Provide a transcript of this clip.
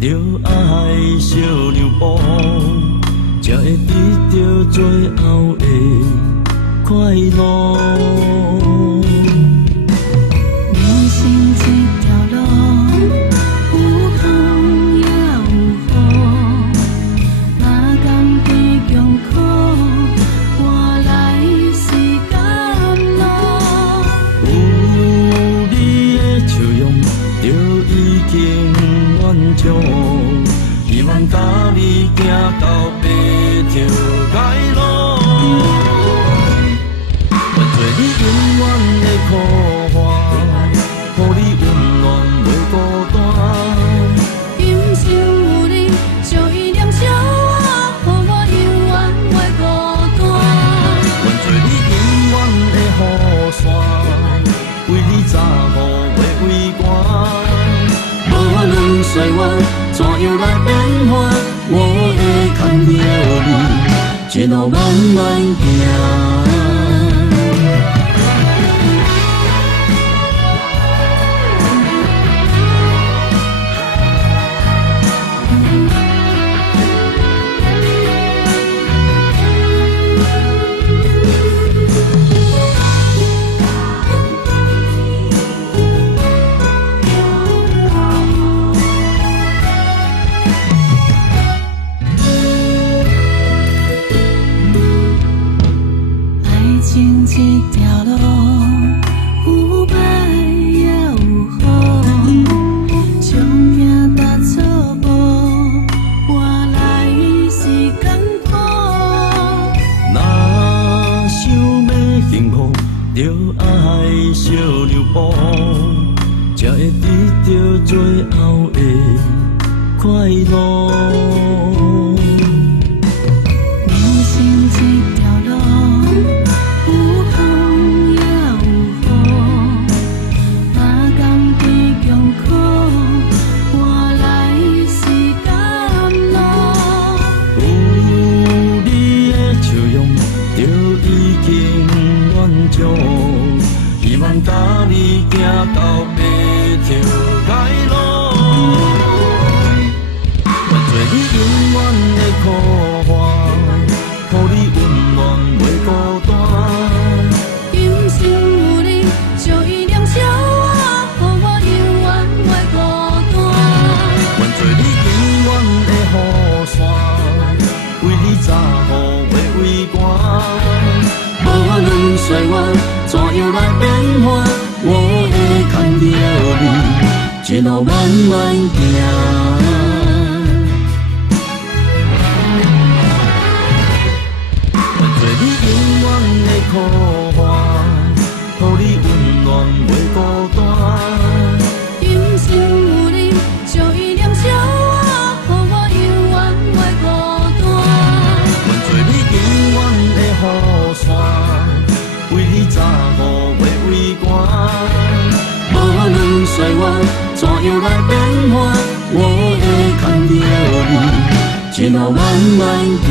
着爱小牛步，才会得到最后的快乐。人生这条路，有风也有雨，哪甘比穷苦，换来是甘露。有你的笑容，就已经满足。希望带你行到白条街路，愿做你永远的靠岸，予你温暖袂孤单。今生有你，就意念相我，予我永远袂孤单。愿做你永远的雨伞，为你早雨袂畏寒。无论岁月怎样来变化，我会牵着你，一路慢慢行。爱情这条路，有歹也有好，将行踏错步，换来是艰苦。若想要幸福，着爱小牛步，才会得到最后的快乐。人生这条路，有风也有雨，哪甘比穷苦，换来是甘露。有你的笑容，就已经满足。希望带你行到白条街路，愿做你永远的靠岸，予你温暖袂孤单。今生有你，就意念相我，予我永远袂孤单。愿做你永远的雨伞，为你早雨袂畏寒。无论岁月怎样来变化，我会牵着你，一路慢慢行。愿做你永远的靠岸，予你温暖袂孤单。今生有你，就意念相我，予我永远袂孤单。愿做你永远的雨伞，为你早雨袂畏寒。无论岁月怎样来变化，我会牵着你，一路慢慢行。